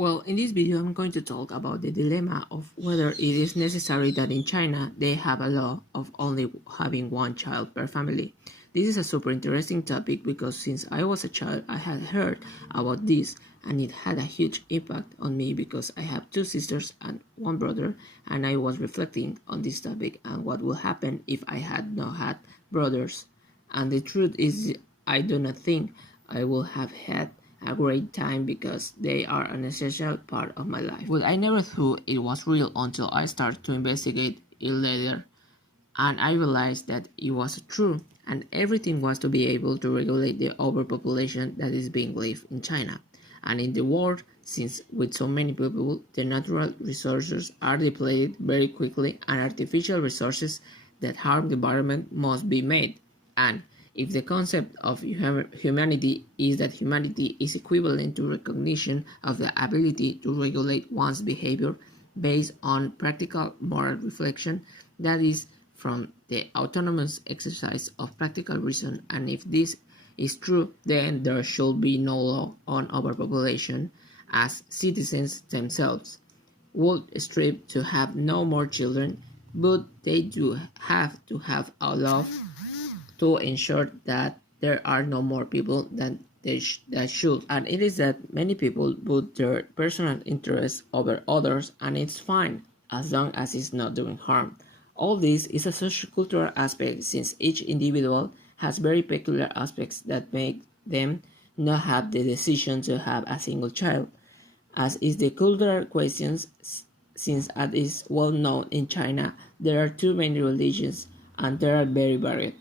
Well, in this video, I'm going to talk about the dilemma of whether it is necessary that in China they have a law of only having one child per family. This is a super interesting topic because since I was a child, I had heard about this and it had a huge impact on me because I have two sisters and one brother, and I was reflecting on this topic and what would happen if I had not had brothers. And the truth is, I do not think I would have had a great time because they are an essential part of my life. But I never thought it was real until I started to investigate it later, and I realized that it was true, and everything was to be able to regulate the overpopulation that is being lived in China and in the world, since with so many people, the natural resources are depleted very quickly and artificial resources that harm the environment must be made. And if the concept of humanity is that humanity is equivalent to recognition of the ability to regulate one's behavior based on practical moral reflection, that is, from the autonomous exercise of practical reason, and if this is true, then there should be no law on overpopulation, as citizens themselves would strive to have no more children, but they do have to have a law to ensure that there are no more people than that should. And it is that many people put their personal interests over others, and it's fine as long as it's not doing harm. All this is a sociocultural aspect, since each individual has very peculiar aspects that make them not have the decision to have a single child, as is the cultural questions, since as is well known in China, there are too many religions and they are very varied.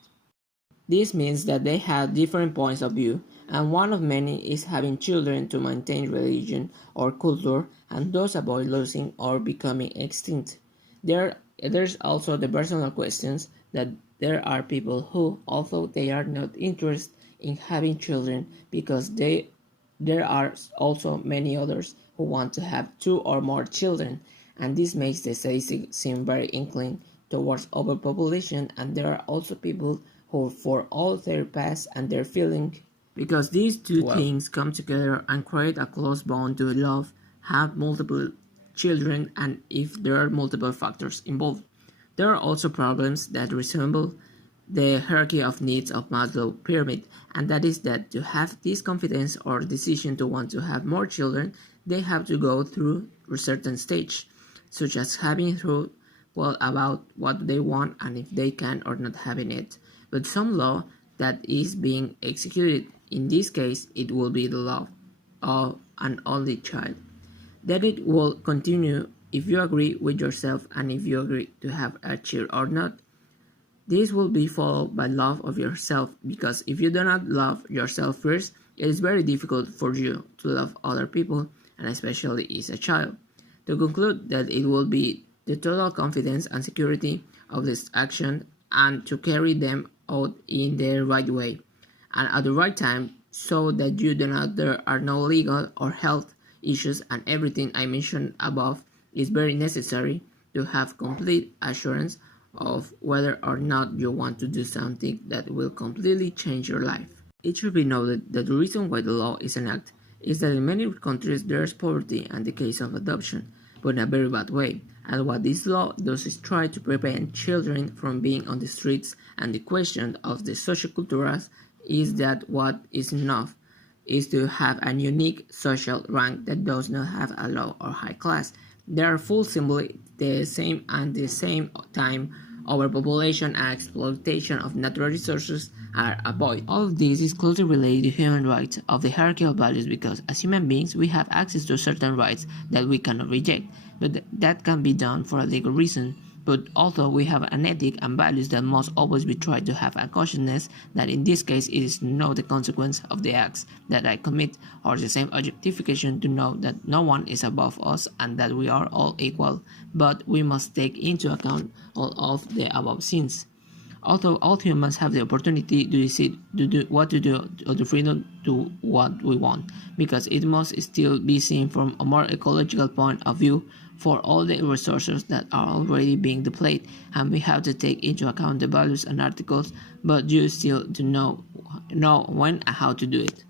This means that they have different points of view, and one of many is having children to maintain religion or culture and thus avoid losing or becoming extinct. There's also the personal questions that there are people who, although they are not interested in having children because there are also many others who want to have two or more children, and this makes the statistics seem very inclined towards overpopulation, and there are also people who, for all their past and their feeling, because these two things come together and create a close bond to love, have multiple children, and if there are multiple factors involved. There are also problems that resemble the hierarchy of needs of Maslow pyramid, and that is that to have this confidence or decision to want to have more children, they have to go through a certain stage, such as having through well about what they want and if they can or not having it. But some law that is being executed, in this case it will be the law of an only child, that it will continue if you agree with yourself and if you agree to have a child or not. This will be followed by love of yourself, because if you do not love yourself first, it is very difficult for you to love other people, and especially as a child. To conclude, that it will be the total confidence and security of this action and to carry them out in the right way and at the right time, so that you do not there are no legal or health issues, and everything I mentioned above is very necessary to have complete assurance of whether or not you want to do something that will completely change your life. It should be noted that the reason why the law is enacted is that in many countries there is poverty and the case of adoption, but in a very bad way. And what this law does is try to prevent children from being on the streets, and the question of the sociocultural is that what is enough is to have a unique social rank that does not have a low or high class. They are full simply the same, and the same time overpopulation and exploitation of natural resources are avoided. All of this is closely related to human rights of the hierarchy of values, because as human beings we have access to certain rights that we cannot reject, but that can be done for a legal reason. But also we have an ethic and values that must always be tried to have a consciousness that in this case it is not the consequence of the acts that I commit, or the same objectification to know that no one is above us and that we are all equal, but we must take into account all of the above sins. Although all humans have the opportunity to decide to do what to do, or the freedom to what we want, because it must still be seen from a more ecological point of view for all the resources that are already being depleted, and we have to take into account the values and articles, but you still do know when and how to do it.